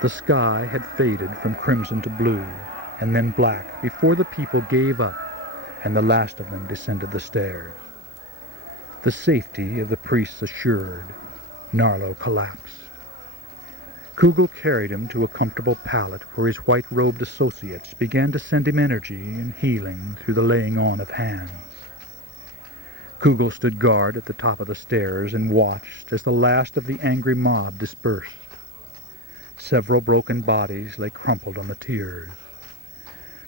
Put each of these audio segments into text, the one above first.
The sky had faded from crimson to blue, and then black, before the people gave up, and the last of them descended the stairs. The safety of the priests assured, Narlo collapsed. Kugel carried him to a comfortable pallet where his white-robed associates began to send him energy and healing through the laying on of hands. Kugel stood guard at the top of the stairs and watched as the last of the angry mob dispersed. Several broken bodies lay crumpled on the tiers.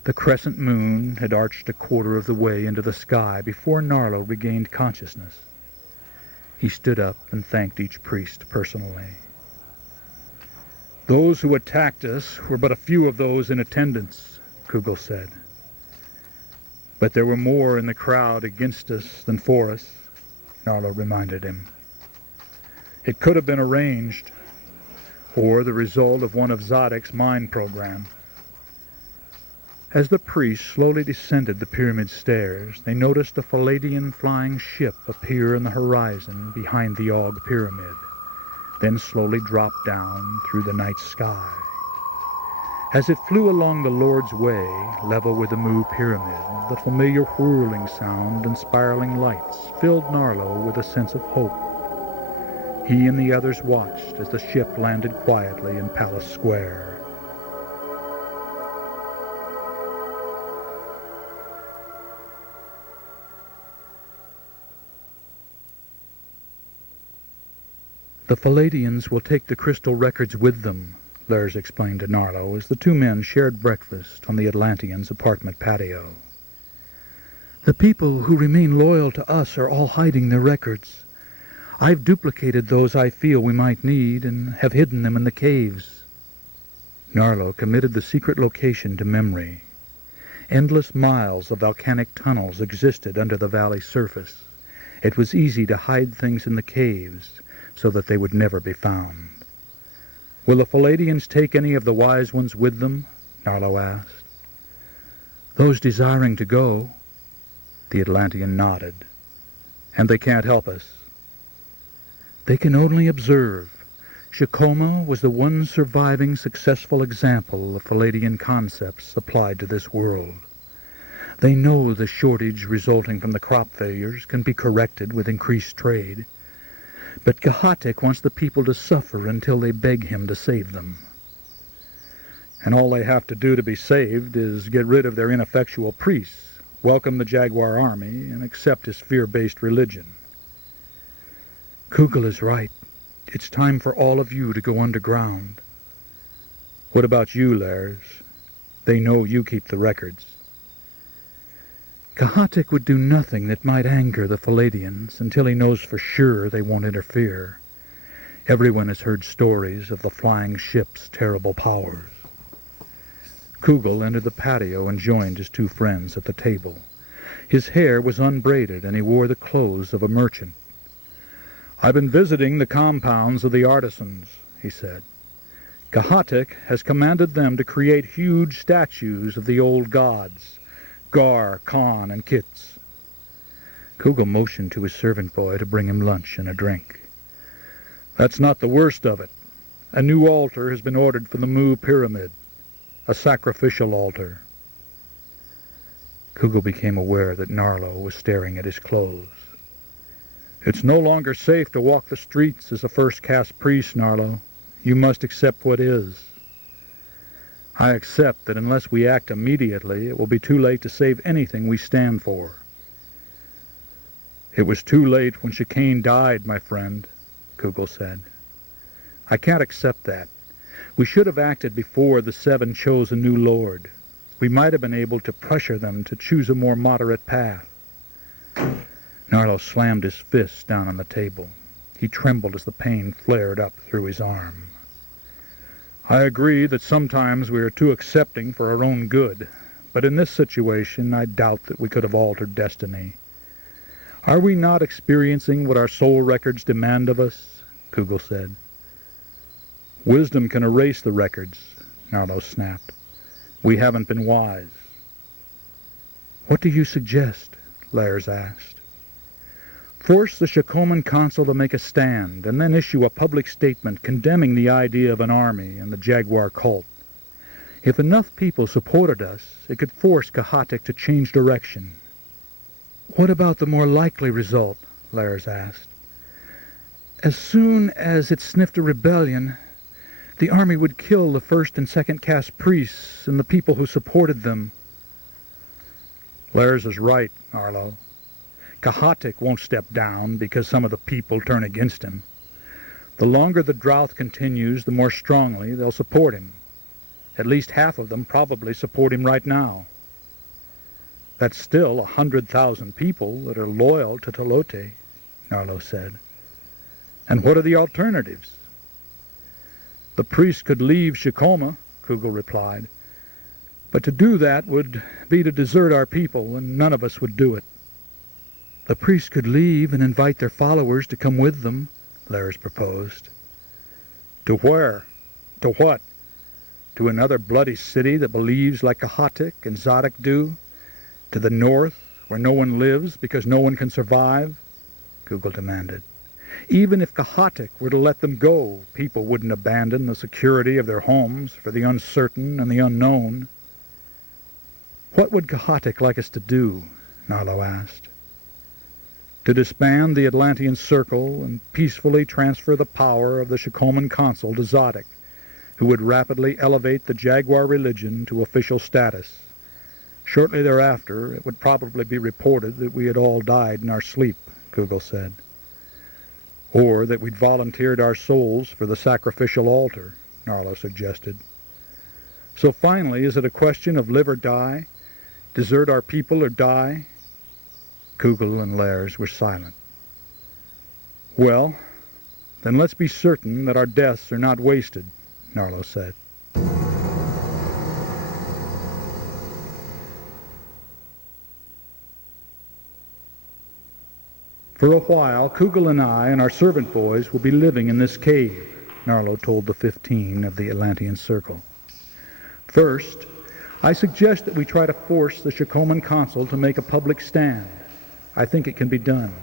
The crescent moon had arched a quarter of the way into the sky before Narlo regained consciousness. He stood up and thanked each priest personally. "Those who attacked us were but a few of those in attendance," Kugel said. "But there were more in the crowd against us than for us," Narlo reminded him. "It could have been arranged, or the result of one of Zadok's mind programs." As the priests slowly descended the pyramid stairs, they noticed a Palladian flying ship appear in the horizon behind the Og pyramid, then slowly drop down through the night sky. As it flew along the Lord's Way, level with the Mu pyramid, the familiar whirling sound and spiraling lights filled Narlo with a sense of hope. He and the others watched as the ship landed quietly in Palace Square. "The Palladians will take the crystal records with them," Lers explained to Narlo as the two men shared breakfast on the Atlantean's apartment patio. "The people who remain loyal to us are all hiding their records. I've duplicated those I feel we might need and have hidden them in the caves." Narlo committed the secret location to memory. Endless miles of volcanic tunnels existed under the valley's surface. It was easy to hide things in the caves so that they would never be found. "Will the Palladians take any of the wise ones with them?" Narlo asked. "Those desiring to go." The Atlantean nodded. "And they can't help us?" "They can only observe. Shikoma was the one surviving successful example of Palladian concepts applied to this world. They know the shortage resulting from the crop failures can be corrected with increased trade. But Gehatek wants the people to suffer until they beg him to save them." "And all they have to do to be saved is get rid of their ineffectual priests, welcome the Jaguar army, and accept his fear-based religion." "Kugel is right. It's time for all of you to go underground." "What about you, Lers? They know you keep the records." "Gehatek would do nothing that might anger the Palladians until he knows for sure they won't interfere. Everyone has heard stories of the flying ship's terrible powers." Kugel entered the patio and joined his two friends at the table. His hair was unbraided and he wore the clothes of a merchant. "I've been visiting the compounds of the artisans," he said. "Gehatek has commanded them to create huge statues of the old gods, Gar, Khan, and Kitz." Kugel motioned to his servant boy to bring him lunch and a drink. "That's not the worst of it. A new altar has been ordered for the Mu pyramid, a sacrificial altar." Kugel became aware that Narlo was staring at his clothes. "It's no longer safe to walk the streets as a first-caste priest, Narlo. You must accept what is." "I accept that unless we act immediately, it will be too late to save anything we stand for." "It was too late when Chicane died, my friend," Kugel said. "I can't accept that. We should have acted before the Seven chose a new lord. We might have been able to pressure them to choose a more moderate path." Narlo slammed his fist down on the table. He trembled as the pain flared up through his arm. "I agree that sometimes we are too accepting for our own good, but in this situation I doubt that we could have altered destiny. Are we not experiencing what our soul records demand of us?" Kugel said. "Wisdom can erase the records," Narlo snapped. "We haven't been wise." "What do you suggest?" Lers asked. Force the Shakoman Council to make a stand, and then issue a public statement condemning the idea of an army and the Jaguar cult. If enough people supported us, it could force Kahatik to change direction. What about the more likely result? Lars asked. As soon as it sniffed a rebellion, the army would kill the first and second caste priests and the people who supported them. Lars is right, Arlo. Kahatik won't step down because some of the people turn against him. The longer the drought continues, the more strongly they'll support him. At least half of them probably support him right now. That's still 100,000 people that are loyal to Talote, Narlo said. And what are the alternatives? The priests could leave Shikoma, Kugel replied. But to do that would be to desert our people, and none of us would do it. The priests could leave and invite their followers to come with them, Lars proposed. To where? To what? To another bloody city that believes like Kahatik and Zadok do? To the north, where no one lives because no one can survive? Kugel demanded. Even if Kahatik were to let them go, people wouldn't abandon the security of their homes for the uncertain and the unknown. What would Kahatik like us to do? Narlo asked. To disband the Atlantean Circle and peacefully transfer the power of the Shakoman Council to Zadok, who would rapidly elevate the Jaguar religion to official status. Shortly thereafter, it would probably be reported that we had all died in our sleep, Kugel said. Or that we'd volunteered our souls for the sacrificial altar, Narlo suggested. So finally, is it a question of live or die? Desert our people or die? Kugel and Lars were silent. Well, then let's be certain that our deaths are not wasted, Narlo said. For a while, Kugel and I and our servant boys will be living in this cave, Narlo told the 15 of the Atlantean Circle. First, I suggest that we try to force the Shakoman Council to make a public stand. I think it can be done.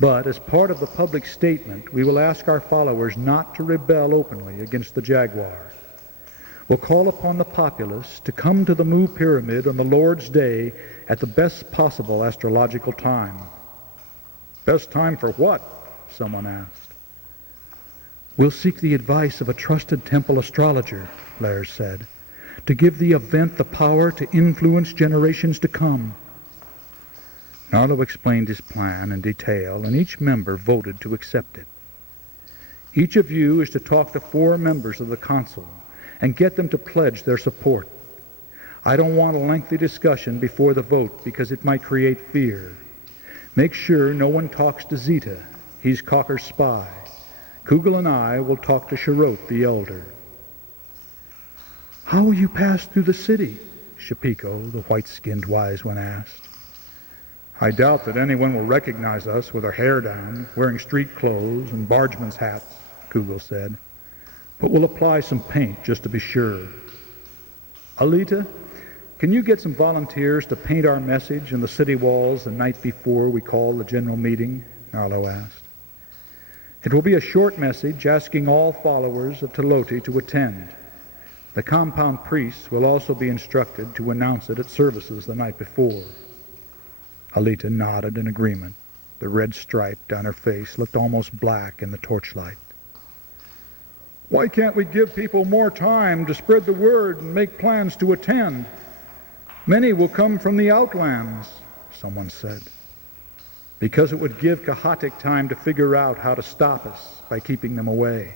But as part of the public statement, we will ask our followers not to rebel openly against the Jaguar. We'll call upon the populace to come to the Mu Pyramid on the Lord's Day at the best possible astrological time. Best time for what? Someone asked. We'll seek the advice of a trusted temple astrologer, Lars said, to give the event the power to influence generations to come. Narlo explained his plan in detail, and each member voted to accept it. Each of you is to talk to 4 members of the council and get them to pledge their support. I don't want a lengthy discussion before the vote because it might create fear. Make sure no one talks to Zeta. He's Cocker's spy. Kugel and I will talk to Sharot the elder. How will you pass through the city? Shapiko, the white-skinned wise one, asked. I doubt that anyone will recognize us with our hair down, wearing street clothes and bargemen's hats, Kugel said. But we'll apply some paint just to be sure. Alita, can you get some volunteers to paint our message on the city walls the night before we call the general meeting? Narlo asked. It will be a short message asking all followers of Talote to attend. The compound priests will also be instructed to announce it at services the night before. Alita nodded in agreement. The red stripe down her face looked almost black in the torchlight. Why can't we give people more time to spread the word and make plans to attend? Many will come from the outlands, someone said. Because it would give Kahatik time to figure out how to stop us by keeping them away.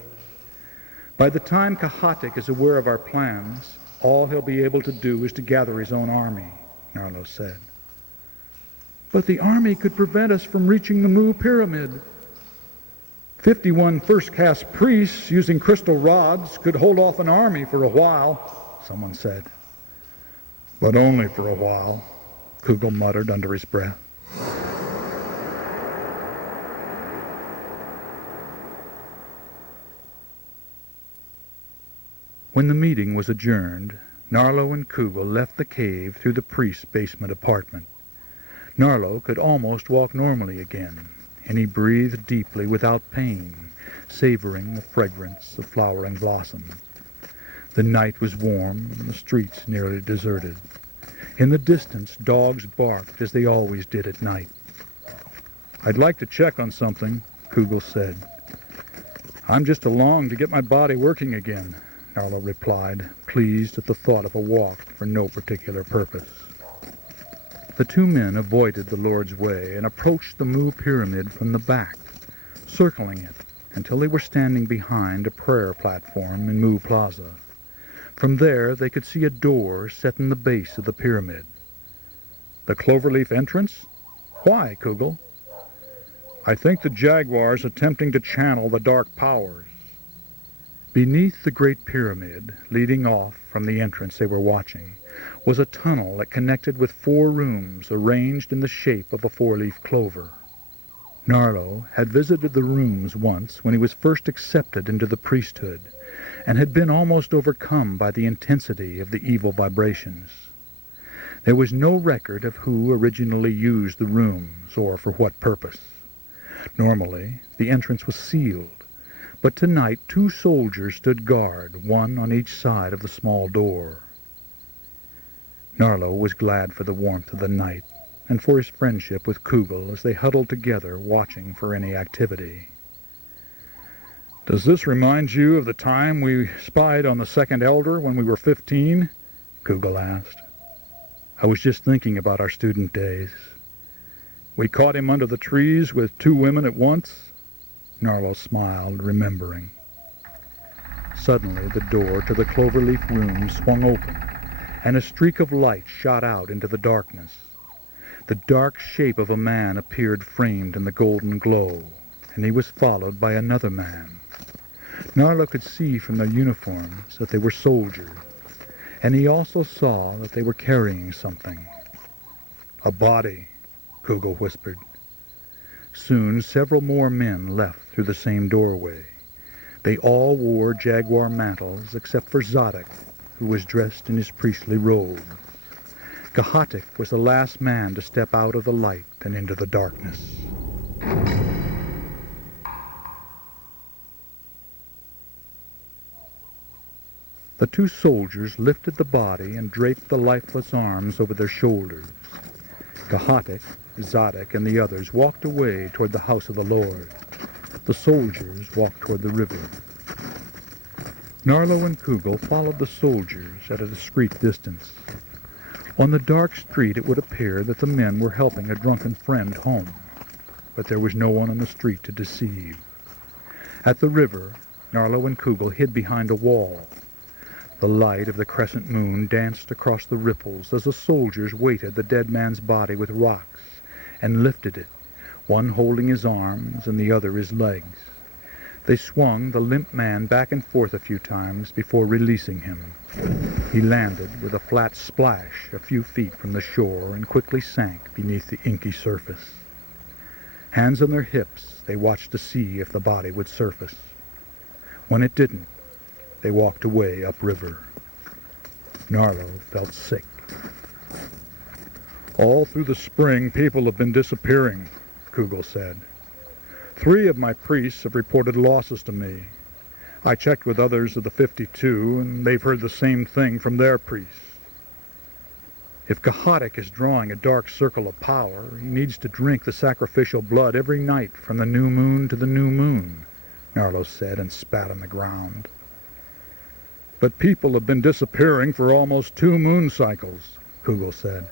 By the time Kahatik is aware of our plans, all he'll be able to do is to gather his own army, Narlo said. But the army could prevent us from reaching the Mu Pyramid. 51 first-caste priests using crystal rods could hold off an army for a while, someone said. But only for a while, Kugel muttered under his breath. When the meeting was adjourned, Narlo and Kugel left the cave through the priest's basement apartment. Narlo could almost walk normally again, and he breathed deeply without pain, savoring the fragrance of flowering blossom. The night was warm and the streets nearly deserted. In the distance, dogs barked as they always did at night. "I'd like to check on something," Kugel said. "I'm just along to get my body working again," Narlo replied, pleased at the thought of a walk for no particular purpose. The two men avoided the Lord's Way and approached the Mu Pyramid from the back, circling it until they were standing behind a prayer platform in Mu Plaza. From there they could see a door set in the base of the pyramid. "The cloverleaf entrance? Why, Kugel?" "I think the jaguar's attempting to channel the dark powers." Beneath the great pyramid, leading off from the entrance they were watching, was a tunnel that connected with 4 rooms arranged in the shape of a 4-leaf clover. Narlo had visited the rooms once when he was first accepted into the priesthood, and had been almost overcome by the intensity of the evil vibrations. There was no record of who originally used the rooms or for what purpose. Normally, the entrance was sealed, but tonight 2 soldiers stood guard, one on each side of the small door. Narlo was glad for the warmth of the night, and for his friendship with Kugel as they huddled together watching for any activity. "Does this remind you of the time we spied on the second elder when we were 15? Kugel asked. "I was just thinking about our student days." "We caught him under the trees with 2 women at once?" Narlo smiled, remembering. Suddenly the door to the cloverleaf room swung open, and a streak of light shot out into the darkness. The dark shape of a man appeared framed in the golden glow, and he was followed by another man. Narlo could see from their uniforms that they were soldiers, and he also saw that they were carrying something. "A body," Kugel whispered. Soon several more men left through the same doorway. They all wore jaguar mantles except for Zadok, who was dressed in his priestly robes. Gahatik was the last man to step out of the light and into the darkness. The 2 soldiers lifted the body and draped the lifeless arms over their shoulders. Gahatik, Zadok, and the others walked away toward the house of the Lord. The soldiers walked toward the river. Narlo and Kugel followed the soldiers at a discreet distance. On the dark street it would appear that the men were helping a drunken friend home, but there was no one on the street to deceive. At the river, Narlo and Kugel hid behind a wall. The light of the crescent moon danced across the ripples as the soldiers weighted the dead man's body with rocks and lifted it, one holding his arms and the other his legs. They swung the limp man back and forth a few times before releasing him. He landed with a flat splash a few feet from the shore and quickly sank beneath the inky surface. Hands on their hips, they watched to see if the body would surface. When it didn't, they walked away upriver. Narlo felt sick. "All through the spring, people have been disappearing," Kugel said. 3 of my priests have reported losses to me. I checked with others of the 52, and they've heard the same thing from their priests. If Gahatik is drawing a dark circle of power, he needs to drink the sacrificial blood every night from the new moon to the new moon, Narlo said and spat on the ground. "But people have been disappearing for almost 2 moon cycles," Kugel said.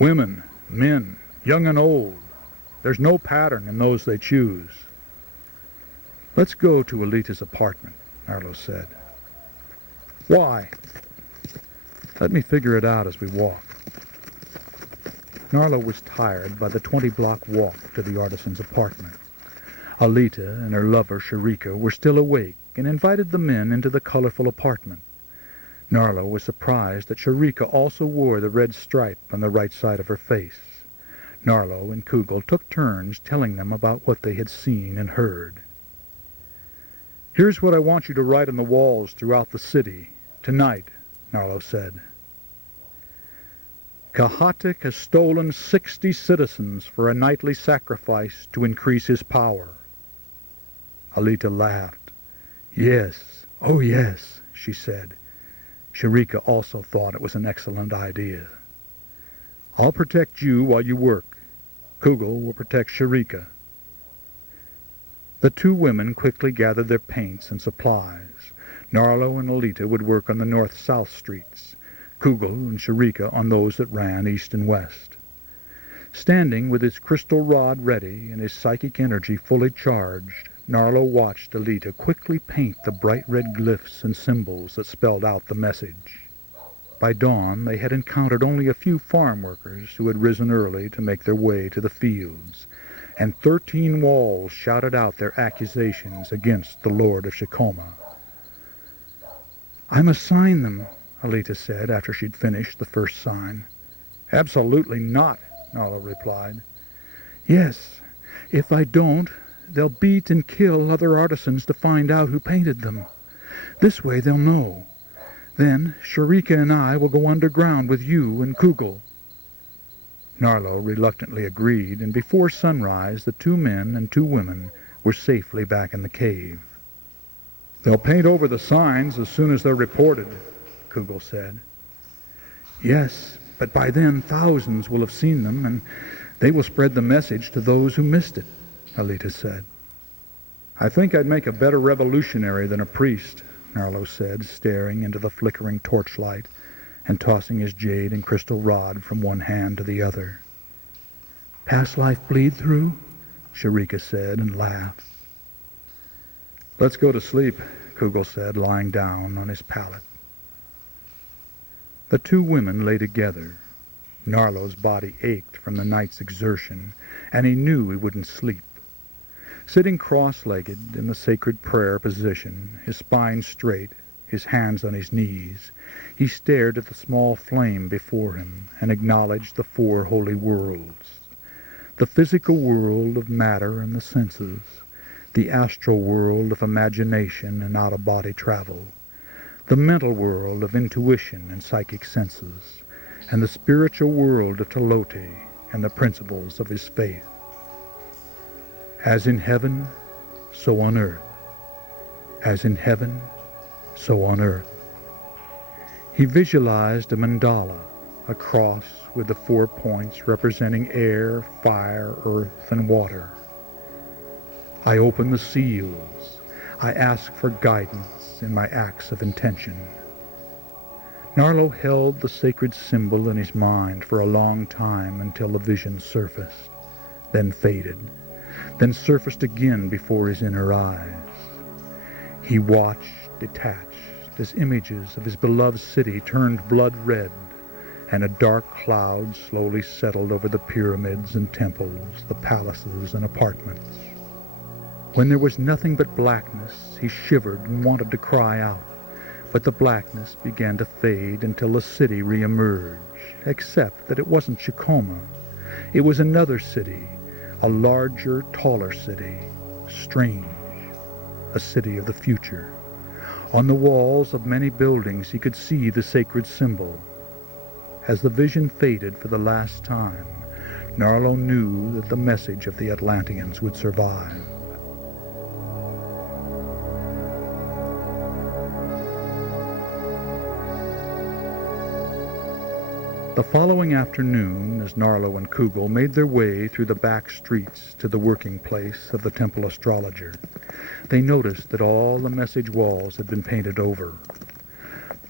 "Women, men, young and old. There's no pattern in those they choose." "Let's go to Alita's apartment," Narlo said. "Why?" "Let me figure it out as we walk." Narlo was tired by the 20-block walk to the artisan's apartment. Alita and her lover Sharika were still awake and invited the men into the colorful apartment. Narlo was surprised that Sharika also wore the red stripe on the right side of her face. Narlo and Kugel took turns telling them about what they had seen and heard. "Here's what I want you to write on the walls throughout the city, tonight," Narlo said. Kahatik has stolen 60 citizens for a nightly sacrifice to increase his power. Alita laughed. Yes, oh yes, she said. Sharika also thought it was an excellent idea. I'll protect you while you work. Kugel will protect Sharika. The two women quickly gathered their paints and supplies. Narlo and Alita would work on the north-south streets, Kugel and Sharika on those that ran east and west. Standing with his crystal rod ready and his psychic energy fully charged, Narlo watched Alita quickly paint the bright red glyphs and symbols that spelled out the message. By dawn they had encountered only a few farm workers who had risen early to make their way to the fields, and 13 walls shouted out their accusations against the Lord of Shikoma. I must sign them, Alita said after she'd finished the first sign. Absolutely not, Narlo replied. Yes, if I don't, they'll beat and kill other artisans to find out who painted them. This way they'll know. Then Sharika and I will go underground with you and Kugel. Narlo reluctantly agreed, and before sunrise the 2 men and 2 women were safely back in the cave. They'll paint over the signs as soon as they're reported, Kugel said. Yes, but by then thousands will have seen them, and they will spread the message to those who missed it, Alita said. I think I'd make a better revolutionary than a priest, Narlo said, staring into the flickering torchlight and tossing his jade and crystal rod from one hand to the other. Past life bleed through? Sharika said and laughed. Let's go to sleep, Kugel said, lying down on his pallet. The 2 women lay together. Narlo's body ached from the night's exertion, and he knew he wouldn't sleep. Sitting cross-legged in the sacred prayer position, his spine straight, his hands on his knees, he stared at the small flame before him and acknowledged the 4 holy worlds. The physical world of matter and the senses, the astral world of imagination and out-of-body travel, the mental world of intuition and psychic senses, and the spiritual world of Telote and the principles of his faith. As in heaven, so on earth. As in heaven, so on earth. He visualized a mandala, a cross with the 4 points representing air, fire, earth, and water. I open the seals. I ask for guidance in my acts of intention. Narlo held the sacred symbol in his mind for a long time until the vision surfaced, then faded, then surfaced again before his inner eyes. He watched, detached, as images of his beloved city turned blood red, and a dark cloud slowly settled over the pyramids and temples, the palaces and apartments. When there was nothing but blackness, he shivered and wanted to cry out, but the blackness began to fade until the city re-emerged, except that it wasn't Shikoma. It was another city, a larger, taller city, strange, a city of the future. On the walls of many buildings he could see the sacred symbol. As the vision faded for the last time, Narlo knew that the message of the Atlanteans would survive. The following afternoon, as Narlo and Kugel made their way through the back streets to the working place of the temple astrologer, they noticed that all the message walls had been painted over.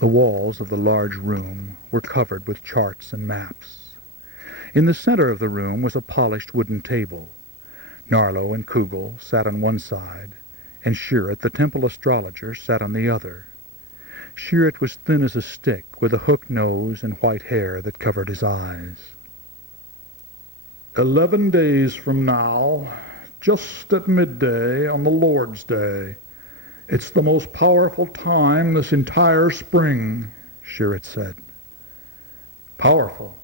The walls of the large room were covered with charts and maps. In the center of the room was a polished wooden table. Narlo and Kugel sat on one side, and Shirit, the temple astrologer, sat on the other. Shirit was thin as a stick, with a hooked nose and white hair that covered his eyes. 11 days from now, just at midday on the Lord's Day. It's the most powerful time this entire spring, Shirit said. Powerful?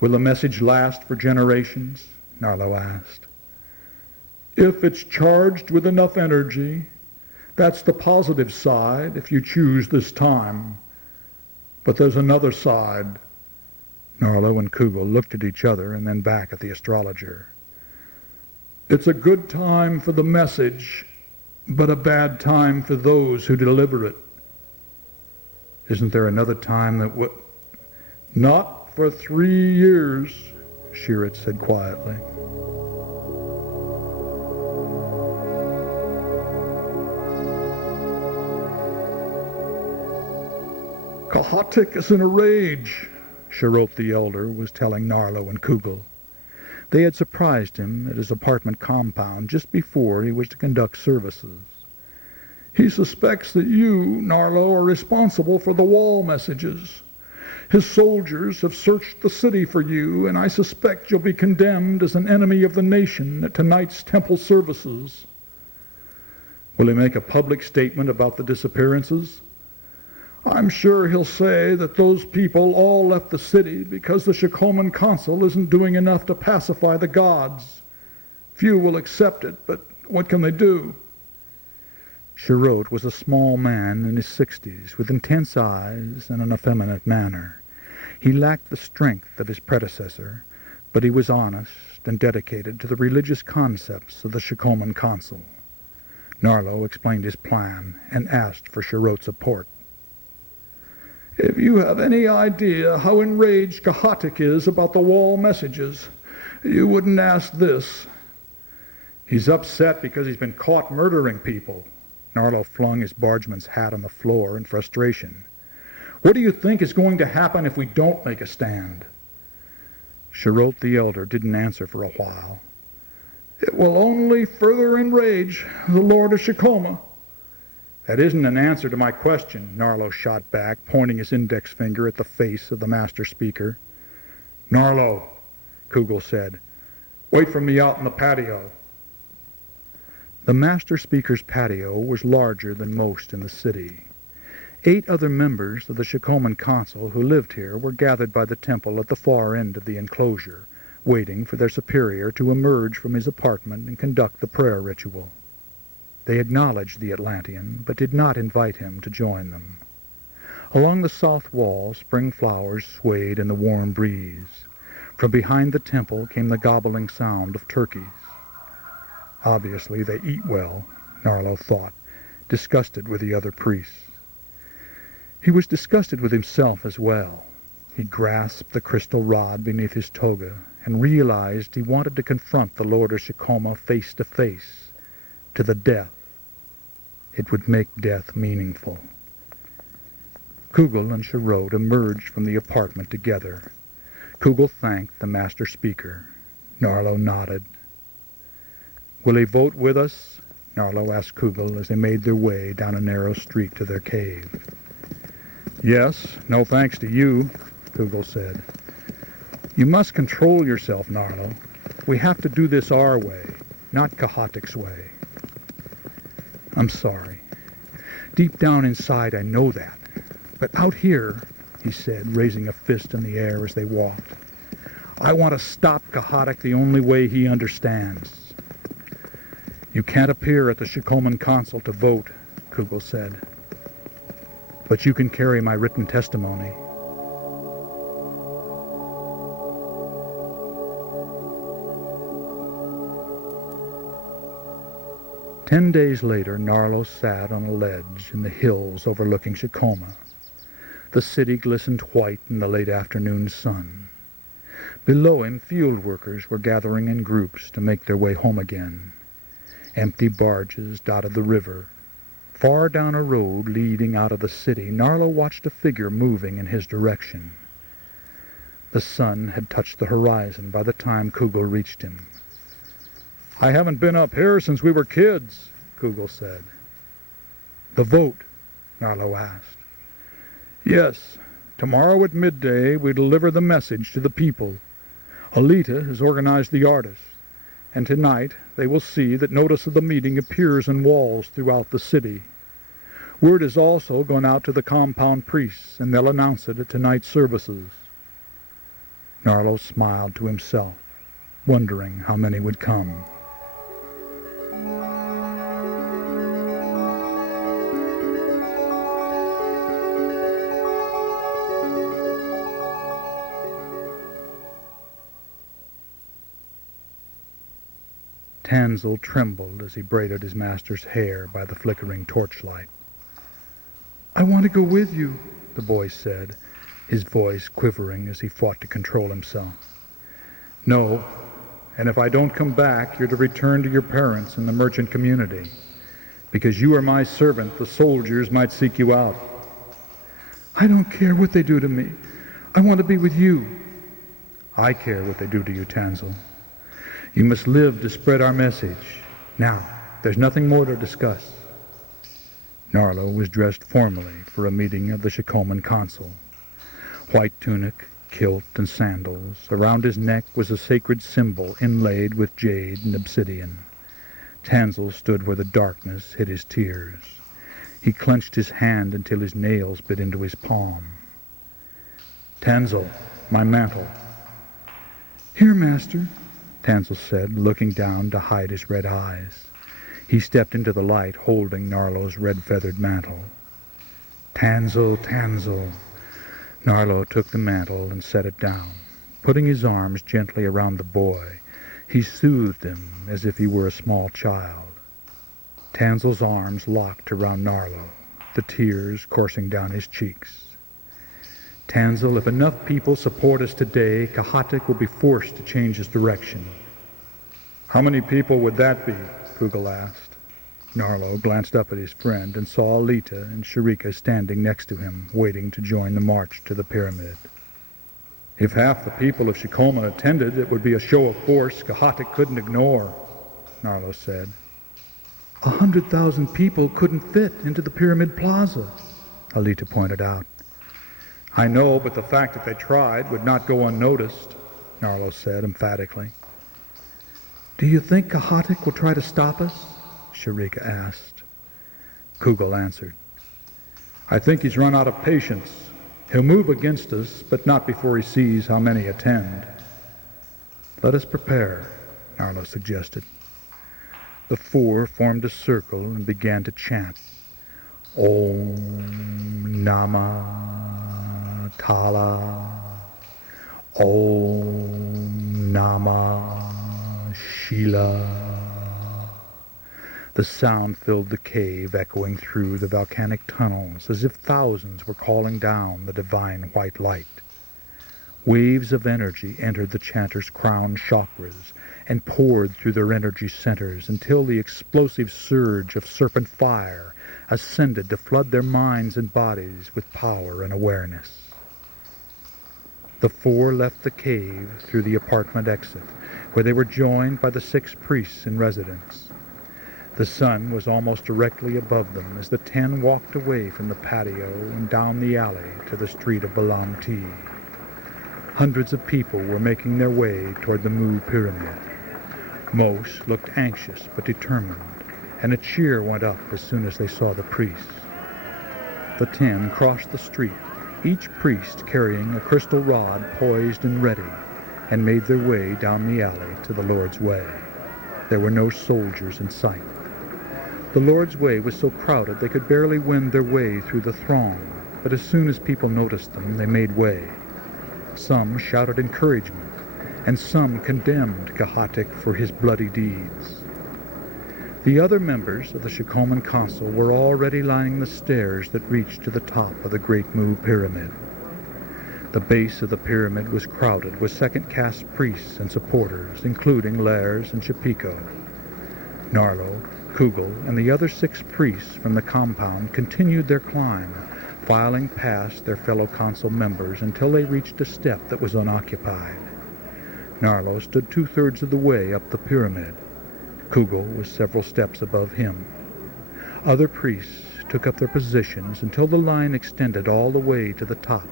Will the message last for generations? Narlo asked. If it's charged with enough energy. That's the positive side if you choose this time. But there's another side. Narlo and Kugel looked at each other and then back at the astrologer. "It's a good time for the message, but a bad time for those who deliver it." "Isn't there another time that would—" "Not for 3 years," Shearet said quietly. "Kahatik is in a rage," Shearet the elder was telling Narlo and Kugel. They had surprised him at his apartment compound just before he was to conduct services. "He suspects that you, Narlo, are responsible for the wall messages. His soldiers have searched the city for you, and I suspect you'll be condemned as an enemy of the nation at tonight's temple services." "Will he make a public statement about the disappearances?" "I'm sure he'll say that those people all left the city because the Shikoman consul isn't doing enough to pacify the gods. Few will accept it, but what can they do?" Shearet was a small man in his 60s, with intense eyes and an effeminate manner. He lacked the strength of his predecessor, but he was honest and dedicated to the religious concepts of the Shikoman consul. Narlo explained his plan and asked for Shearet's support. "If you have any idea how enraged Kahatik is about the wall messages, you wouldn't ask this." "He's upset because he's been caught murdering people." Narlo flung his bargeman's hat on the floor in frustration. "What do you think is going to happen if we don't make a stand?" Shearet the elder didn't answer for a while. "It will only further enrage the Lord of Shikoma." "That isn't an answer to my question," Narlo shot back, pointing his index finger at the face of the master speaker. "Narlo," Kugel said, "wait for me out in the patio." The master speaker's patio was larger than most in the city. 8 other members of the Shikoman consul who lived here were gathered by the temple at the far end of the enclosure, waiting for their superior to emerge from his apartment and conduct the prayer ritual. They acknowledged the Atlantean, but did not invite him to join them. Along the south wall, spring flowers swayed in the warm breeze. From behind the temple came the gobbling sound of turkeys. Obviously they eat well, Narlo thought, disgusted with the other priests. He was disgusted with himself as well. He grasped the crystal rod beneath his toga and realized he wanted to confront the Lord of Shikoma face to face, to the death. It would make death meaningful. Kugel and Shearet emerged from the apartment together. Kugel thanked the master speaker. Narlo nodded. "Will he vote with us?" Narlo asked Kugel as they made their way down a narrow street to their cave. "Yes, no thanks to you," Kugel said. "You must control yourself, Narlo. We have to do this our way, not Kahatik's way." "I'm sorry. Deep down inside I know that. But out here," he said, raising a fist in the air as they walked, "I want to stop Kahatik the only way he understands." "You can't appear at the Shikoman consul to vote," Kugel said. "But you can carry my written testimony." Ten days later, Narlo sat on a ledge in the hills overlooking Shikoma. The city glistened white in the late afternoon sun. Below him, field workers were gathering in groups to make their way home again. Empty barges dotted the river. Far down a road leading out of the city, Narlo watched a figure moving in his direction. The sun had touched the horizon by the time Kugel reached him. "I haven't been up here since we were kids," Kugel said. "The vote?" Narlo asked. "Yes. Tomorrow at midday we deliver the message to the people. Alita has organized the artists, and tonight they will see that notice of the meeting appears on walls throughout the city. Word has also gone out to the compound priests, and they'll announce it at tonight's services." Narlo smiled to himself, wondering how many would come. Tanzel trembled as he braided his master's hair by the flickering torchlight. "I want to go with you," the boy said, his voice quivering as he fought to control himself. "No, and if I don't come back, you're to return to your parents in the merchant community. Because you are my servant, the soldiers might seek you out." "I don't care what they do to me. I want to be with you." "I care what they do to you, Tanzel. You must live to spread our message. Now, there's nothing more to discuss." Narlo was dressed formally for a meeting of the Shikoman Council. White tunic, kilt, and sandals. Around his neck was a sacred symbol inlaid with jade and obsidian. Tanzel stood where the darkness hid his tears. He clenched his hand until his nails bit into his palm. "Tanzel, my mantle." "Here, master," Tanzel said, looking down to hide his red eyes. He stepped into the light, holding Narlo's red-feathered mantle. "Tanzel, Tanzel." Narlo took the mantle and set it down. Putting his arms gently around the boy, he soothed him as if he were a small child. Tanzel's arms locked around Narlo, the tears coursing down his cheeks. "Tanzel, if enough people support us today, Kahatik will be forced to change his direction." "How many people would that be?" Kugel asked. Narlo glanced up at his friend and saw Alita and Sharika standing next to him, waiting to join the march to the pyramid. "If half the people of Shikoman attended, it would be a show of force Kahatik couldn't ignore," Narlo said. 100,000 people couldn't fit into the pyramid plaza," Alita pointed out. "I know, but the fact that they tried would not go unnoticed," Narlo said emphatically. "Do you think Kahatik will try to stop us?" Sharika asked. Kugel answered, "I think he's run out of patience. He'll move against us, but not before he sees how many attend." "Let us prepare," Narlo suggested. The four formed a circle and began to chant. Om Nama Tala. Om Nama Shila. The sound filled the cave, echoing through the volcanic tunnels as if thousands were calling down the divine white light. Waves of energy entered the chanters' crown chakras and poured through their energy centers until the explosive surge of serpent fire ascended to flood their minds and bodies with power and awareness. The four left the cave through the apartment exit, where they were joined by the 6 priests in residence. The sun was almost directly above them as the 10 walked away from the patio and down the alley to the street of Balam T. Hundreds of people were making their way toward the Mu Pyramid. Most looked anxious but determined, and a cheer went up as soon as they saw the priests. The 10 crossed the street, each priest carrying a crystal rod poised and ready, and made their way down the alley to the Lord's Way. There were no soldiers in sight. The Lord's Way was so crowded they could barely wend their way through the throng, but as soon as people noticed them, they made way. Some shouted encouragement, and some condemned Kahatik for his bloody deeds. The other members of the Shikoman Council were already lining the stairs that reached to the top of the Great Mu Pyramid. The base of the pyramid was crowded with second-caste priests and supporters, including Lairs and Shapiko. Narlo, Kugel, and the other 6 priests from the compound continued their climb, filing past their fellow council members until they reached a step that was unoccupied. Narlo stood 2/3 of the way up the pyramid. Kugel was several steps above him. Other priests took up their positions until the line extended all the way to the top,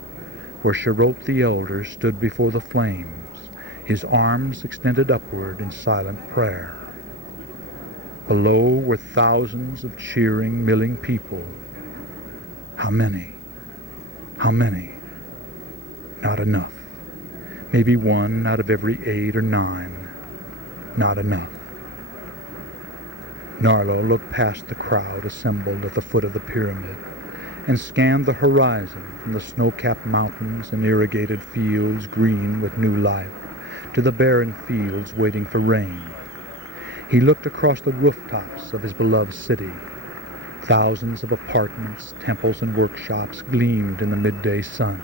where Sharot the elder stood before the flames, his arms extended upward in silent prayer. Below were thousands of cheering, milling people. How many? How many? Not enough. Maybe 1 out of every 8 or 9. Not enough. Narlo looked past the crowd assembled at the foot of the pyramid and scanned the horizon from the snow-capped mountains and irrigated fields green with new life to the barren fields waiting for rain. He looked across the rooftops of his beloved city. Thousands of apartments, temples, and workshops gleamed in the midday sun.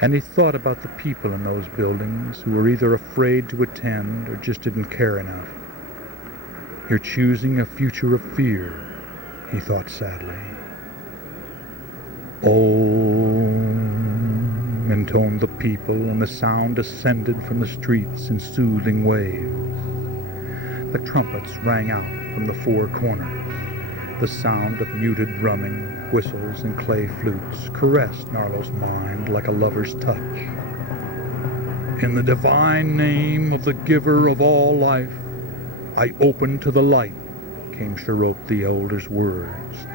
And he thought about the people in those buildings who were either afraid to attend or just didn't care enough. "You're choosing a future of fear," he thought sadly. "Om," intoned the people, and the sound ascended from the streets in soothing waves. The trumpets rang out from the four corners. The sound of muted drumming, whistles, and clay flutes caressed Narlo's mind like a lover's touch. "In the divine name of the giver of all life, I open to the light," came Sherop the Elder's words.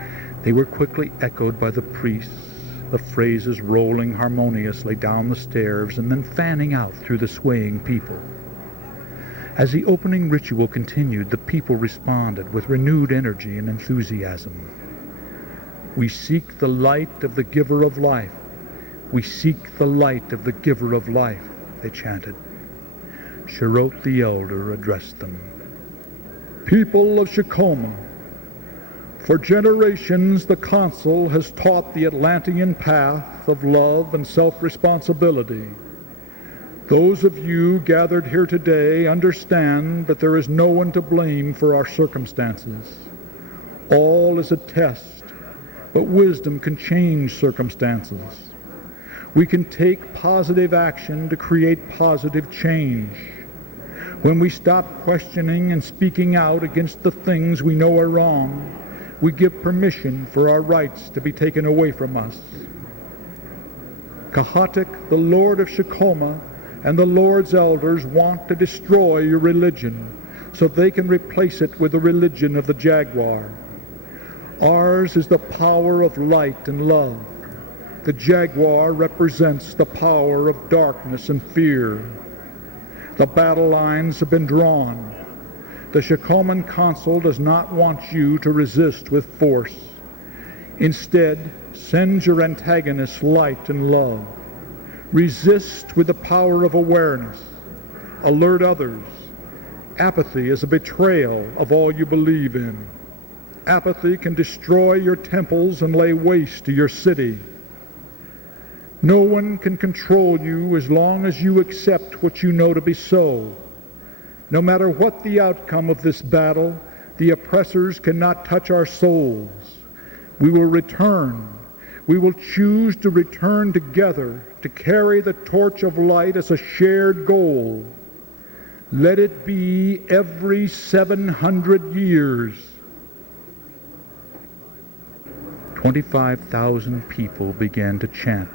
They were quickly echoed by the priests, the phrases rolling harmoniously down the stairs and then fanning out through the swaying people. As the opening ritual continued, the people responded with renewed energy and enthusiasm. "We seek the light of the giver of life. We seek the light of the giver of life," they chanted. Sherop the Elder addressed them. "People of Shikoma, for generations the Council has taught the Atlantean path of love and self-responsibility. Those of you gathered here today understand that there is no one to blame for our circumstances. All is a test, but wisdom can change circumstances. We can take positive action to create positive change. When we stop questioning and speaking out against the things we know are wrong, we give permission for our rights to be taken away from us. Kahatik, the Lord of Shikoma, and the Lord's elders want to destroy your religion so they can replace it with the religion of the jaguar. Ours is the power of light and love. The jaguar represents the power of darkness and fear. The battle lines have been drawn. The Shikoman Council does not want you to resist with force. Instead, send your antagonists light and love. Resist with the power of awareness. Alert others. Apathy is a betrayal of all you believe in. Apathy can destroy your temples and lay waste to your city. No one can control you as long as you accept what you know to be so. No matter what the outcome of this battle, the oppressors cannot touch our souls. We will return. We will choose to return together to carry the torch of light as a shared goal. Let it be every 700 years. 25,000 people began to chant,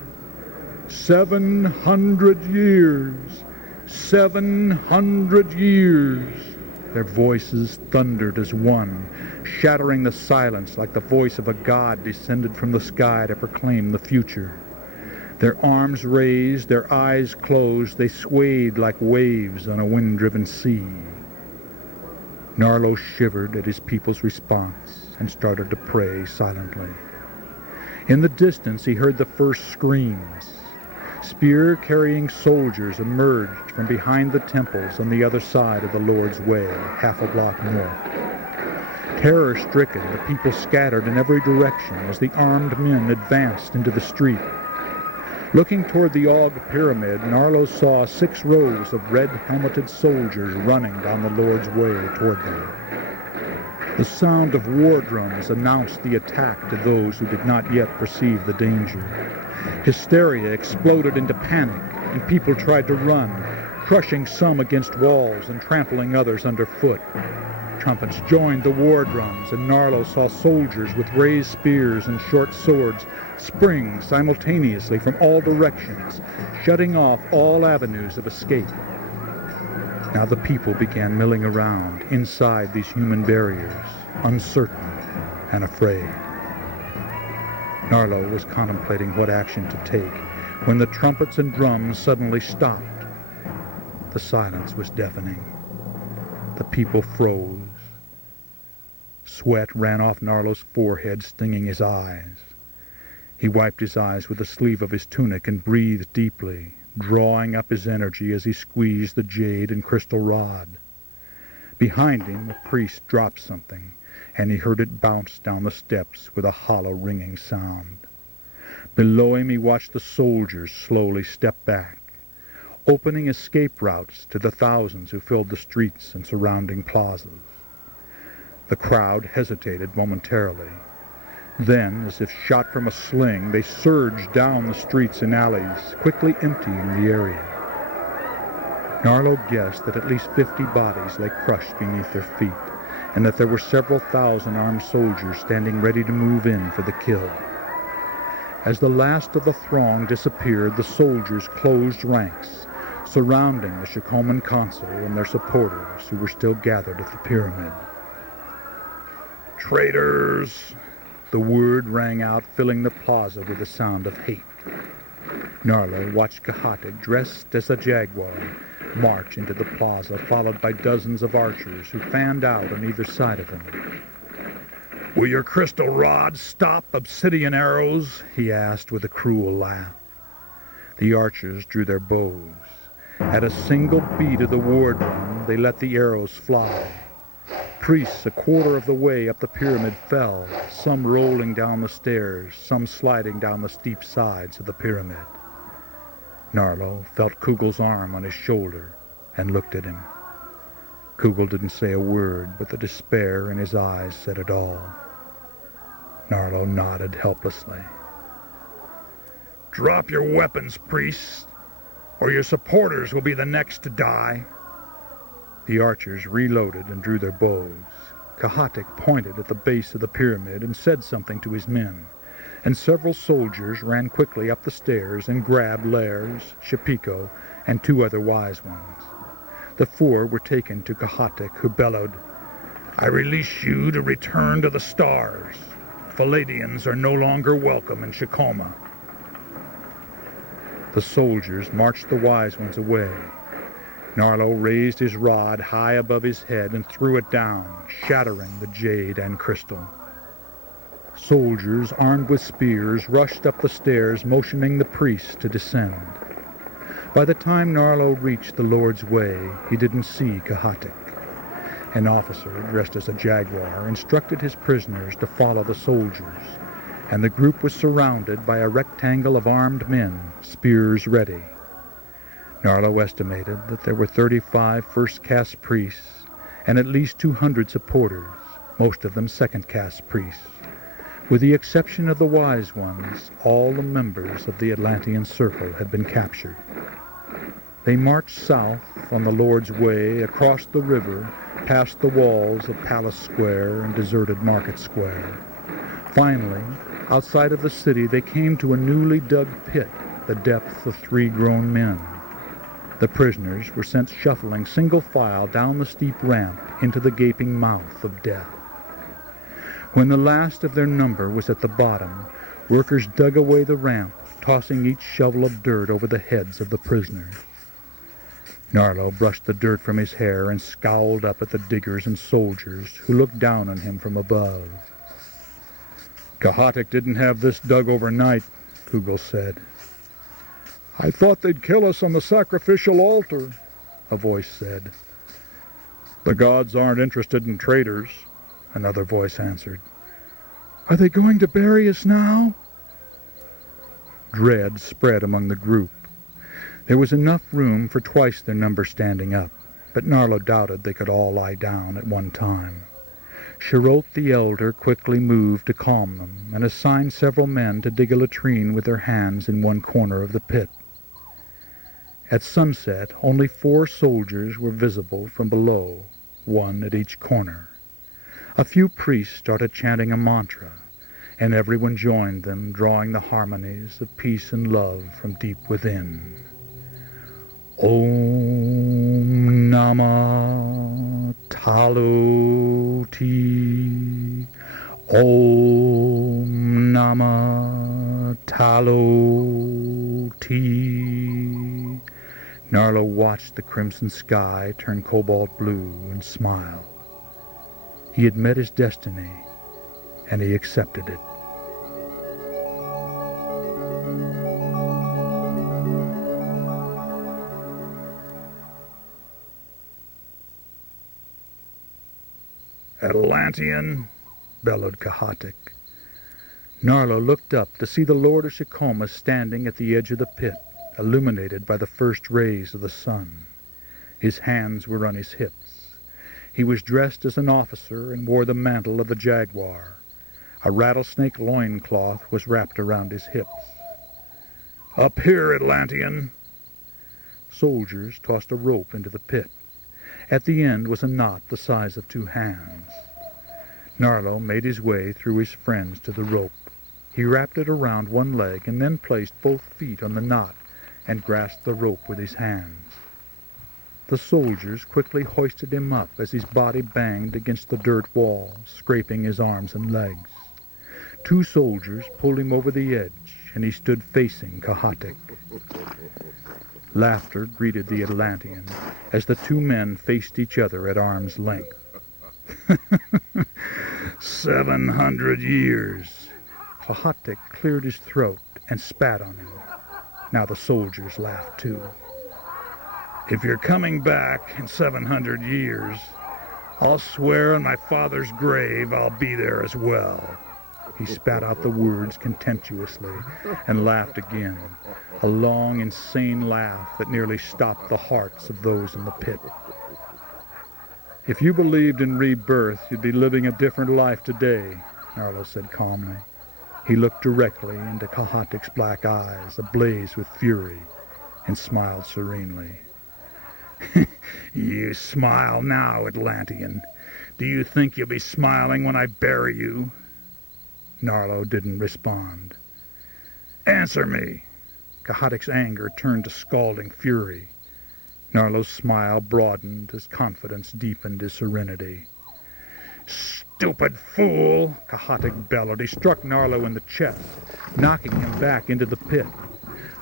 700 years, 700 years. Their voices thundered as one, shattering the silence like the voice of a god descended from the sky to proclaim the future. Their arms raised, their eyes closed, they swayed like waves on a wind-driven sea. Narlo shivered at his people's response and started to pray silently. In the distance he heard the first screams. Spear-carrying soldiers emerged from behind the temples on the other side of the Lord's Way, half a block north. Terror-stricken, the people scattered in every direction as the armed men advanced into the street. Looking toward the Og Pyramid, Narlo saw 6 rows of red-helmeted soldiers running down the Lord's Way toward them. The sound of war drums announced the attack to those who did not yet perceive the danger. Hysteria exploded into panic, and people tried to run, crushing some against walls and trampling others underfoot. Trumpets joined the war drums, and Narlo saw soldiers with raised spears and short swords spring simultaneously from all directions, shutting off all avenues of escape. Now the people began milling around inside these human barriers, uncertain and afraid. Narlo was contemplating what action to take when the trumpets and drums suddenly stopped. The silence was deafening. The people froze. Sweat ran off Narlo's forehead, stinging his eyes. He wiped his eyes with the sleeve of his tunic and breathed deeply, drawing up his energy as he squeezed the jade and crystal rod. Behind him, a priest dropped something, and he heard it bounce down the steps with a hollow, ringing sound. Below him he watched the soldiers slowly step back, opening escape routes to the thousands who filled the streets and surrounding plazas. The crowd hesitated momentarily. Then, as if shot from a sling, they surged down the streets and alleys, quickly emptying the area. Narlo guessed that at least 50 bodies lay crushed beneath their feet, and that there were several thousand armed soldiers standing ready to move in for the kill. As the last of the throng disappeared, the soldiers closed ranks, surrounding the Shikoman consul and their supporters who were still gathered at the pyramid. "Traitors!" The word rang out, filling the plaza with the sound of hate. Narlo watched Kahatik, dressed as a jaguar, march into the plaza, followed by dozens of archers who fanned out on either side of him. "Will your crystal rods stop obsidian arrows?" he asked with a cruel laugh. The archers drew their bows. At a single beat of the war drum, they let the arrows fly. Priests a quarter of the way up the pyramid fell, some rolling down the stairs, some sliding down the steep sides of the pyramid. Narlo felt Kugel's arm on his shoulder and looked at him. Kugel didn't say a word, but the despair in his eyes said it all. Narlo nodded helplessly. "Drop your weapons, priests, or your supporters will be the next to die." The archers reloaded and drew their bows. Kahatik pointed at the base of the pyramid and said something to his men, and several soldiers ran quickly up the stairs and grabbed Lairs, Shapiko, and 2 other wise ones. The 4 were taken to Kahatik, who bellowed, "I release you to return to the stars. Palladians are no longer welcome in Shikoma." The soldiers marched the wise ones away. Narlo raised his rod high above his head and threw it down, shattering the jade and crystal. Soldiers armed with spears rushed up the stairs, motioning the priests to descend. By the time Narlo reached the Lord's Way, he didn't see Kahatik. An officer, dressed as a jaguar, instructed his prisoners to follow the soldiers, and the group was surrounded by a rectangle of armed men, spears ready. Narlo estimated that there were 35 first-caste priests and at least 200 supporters, most of them second-caste priests. With the exception of the wise ones, all the members of the Atlantean Circle had been captured. They marched south on the Lord's Way, across the river, past the walls of Palace Square and deserted Market Square. Finally, outside of the city, they came to a newly dug pit, the depth of 3 grown men. The prisoners were sent shuffling single file down the steep ramp into the gaping mouth of death. When the last of their number was at the bottom, workers dug away the ramp, tossing each shovel of dirt over the heads of the prisoners. Narlo brushed the dirt from his hair and scowled up at the diggers and soldiers who looked down on him from above. "Kahatik didn't have this dug overnight," Kugel said. "I thought they'd kill us on the sacrificial altar," a voice said. "The gods aren't interested in traitors," another voice answered. "Are they going to bury us now?" Dread spread among the group. There was enough room for twice their number standing up, but Narlo doubted they could all lie down at one time. Shirot the elder quickly moved to calm them and assigned several men to dig a latrine with their hands in one corner of the pit. At sunset, only 4 soldiers were visible from below, 1 at each corner. A few priests started chanting a mantra, and everyone joined them, drawing the harmonies of peace and love from deep within. Om Namah Taloti. Om Namah Taloti. Narlo watched the crimson sky turn cobalt blue and smiled. He had met his destiny, and he accepted it. "Atlantean!" bellowed Kahatic. Narlo looked up to see the Lord of Shikoma standing at the edge of the pit, illuminated by the first rays of the sun. His hands were on his hips. He was dressed as an officer and wore the mantle of the jaguar. A rattlesnake loincloth was wrapped around his hips. "Up here, Atlantean!" Soldiers tossed a rope into the pit. At the end was a knot the size of 2 hands. Narlo made his way through his friends to the rope. He wrapped it around one leg and then placed both feet on the knot and grasped the rope with his hands. The soldiers quickly hoisted him up as his body banged against the dirt wall, scraping his arms and legs. 2 soldiers pulled him over the edge, and he stood facing Kahatic. Laughter greeted the Atlantean as the 2 men faced each other at arm's length. 700 years. Kahatic cleared his throat and spat on him. Now the soldiers laughed too. "If you're coming back in 700 years, I'll swear on my father's grave I'll be there as well." He spat out the words contemptuously and laughed again, a long, insane laugh that nearly stopped the hearts of those in the pit. "If you believed in rebirth, you'd be living a different life today," Narlo said calmly. He looked directly into Kahatic's black eyes, ablaze with fury, and smiled serenely. "You smile now, Atlantean. Do you think you'll be smiling when I bury you?" Narlo didn't respond. "Answer me!" Kahatic's anger turned to scalding fury. Narlo's smile broadened as confidence deepened his serenity. "Stupid fool!" Kahatic bellowed. He struck Narlo in the chest, knocking him back into the pit.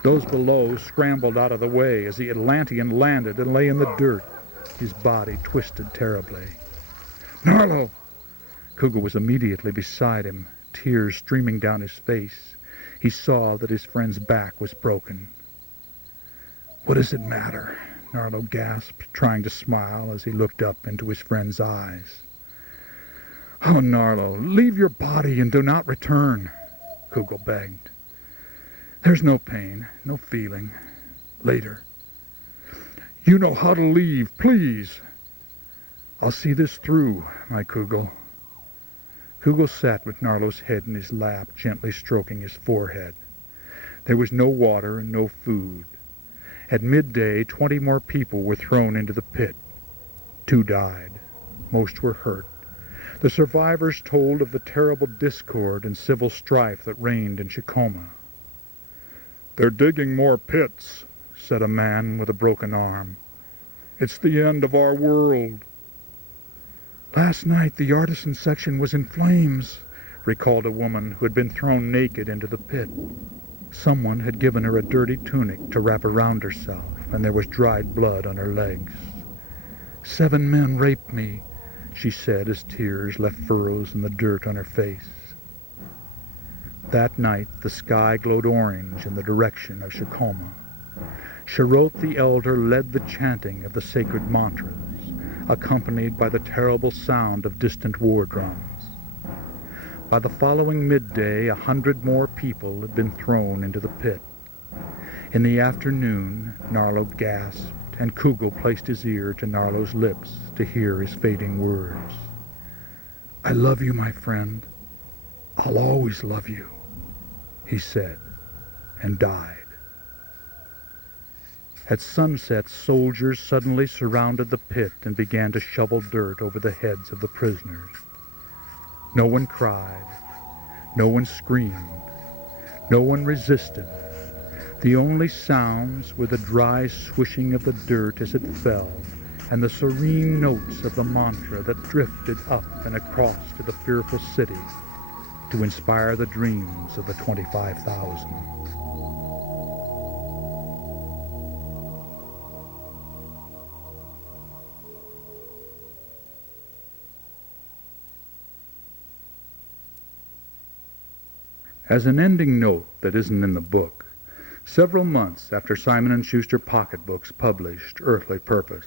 Those below scrambled out of the way as the Atlantean landed and lay in the dirt, his body twisted terribly. "Narlo!" Cougar was immediately beside him, tears streaming down his face. He saw that his friend's back was broken. "What does it matter?" Narlo gasped, trying to smile as he looked up into his friend's eyes. "Oh, Narlo, leave your body and do not return," Cougar begged. "There's no pain, no feeling. Later." "You know how to leave, please." "I'll see this through, my Cougar." Cougar sat with Narlo's head in his lap, gently stroking his forehead. There was no water and no food. At midday, 20 more people were thrown into the pit. 2 died. Most were hurt. The survivors told of the terrible discord and civil strife that reigned in Shikoma. "They're digging more pits," said a man with a broken arm. "It's the end of our world." "Last night the artisan section was in flames," recalled a woman who had been thrown naked into the pit. Someone had given her a dirty tunic to wrap around herself, and there was dried blood on her legs. "7 men raped me," she said as tears left furrows in the dirt on her face. That night the sky glowed orange in the direction of Shikoma. Sharot the elder led the chanting of the sacred mantras, accompanied by the terrible sound of distant war drums. By the following midday, 100 more people had been thrown into the pit. In the afternoon, Narlo gasped, and Cougar placed his ear to Narlo's lips to hear his fading words. "I love you, my friend. I'll always love you," he said, and died. At sunset, soldiers suddenly surrounded the pit and began to shovel dirt over the heads of the prisoners. No one cried. No one screamed. No one resisted. The only sounds were the dry swishing of the dirt as it fell, and the serene notes of the mantra that drifted up and across to the fearful city to inspire the dreams of the 25,000. As an ending note that isn't in the book, several months after Simon & Schuster Pocketbooks published Earthly Purpose,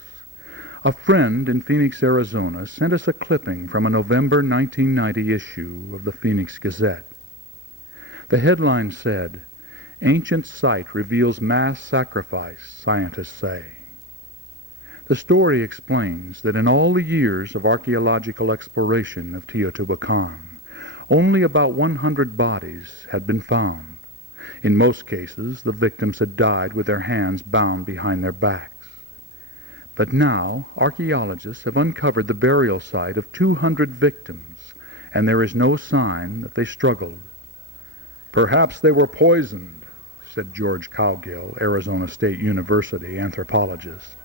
A friend in Phoenix, Arizona, sent us a clipping from a November 1990 issue of the Phoenix Gazette. The headline said, "Ancient Site Reveals Mass Sacrifice, Scientists Say." The story explains that in all the years of archaeological exploration of Teotihuacan, only about 100 bodies had been found. In most cases, the victims had died with their hands bound behind their backs. But now, archaeologists have uncovered the burial site of 200 victims, and there is no sign that they struggled. "Perhaps they were poisoned," said George Cowgill, Arizona State University anthropologist.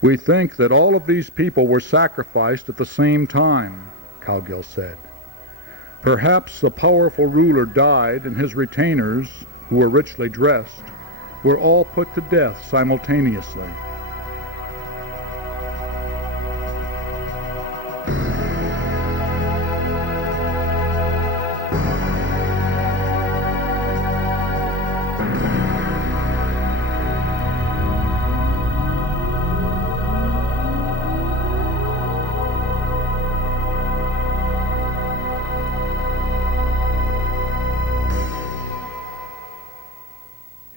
"We think that all of these people were sacrificed at the same time," Cowgill said. "Perhaps a powerful ruler died, and his retainers, who were richly dressed, were all put to death simultaneously."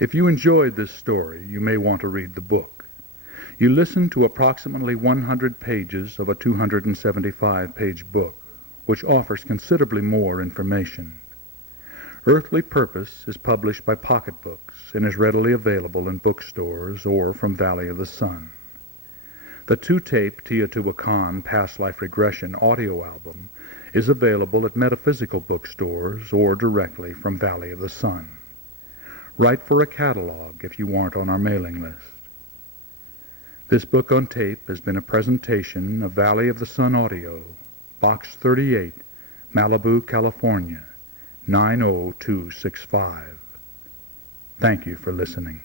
If you enjoyed this story, you may want to read the book. You listen to approximately 100 pages of a 275-page book, which offers considerably more information. Earthly Purpose is published by Pocket Books and is readily available in bookstores or from Valley of the Sun. The two-tape Teotihuacan Past Life Regression audio album is available at metaphysical bookstores or directly from Valley of the Sun. Write for a catalog if you aren't on our mailing list. This book on tape has been a presentation of Valley of the Sun Audio, Box 38, Malibu, California, 90265. Thank you for listening.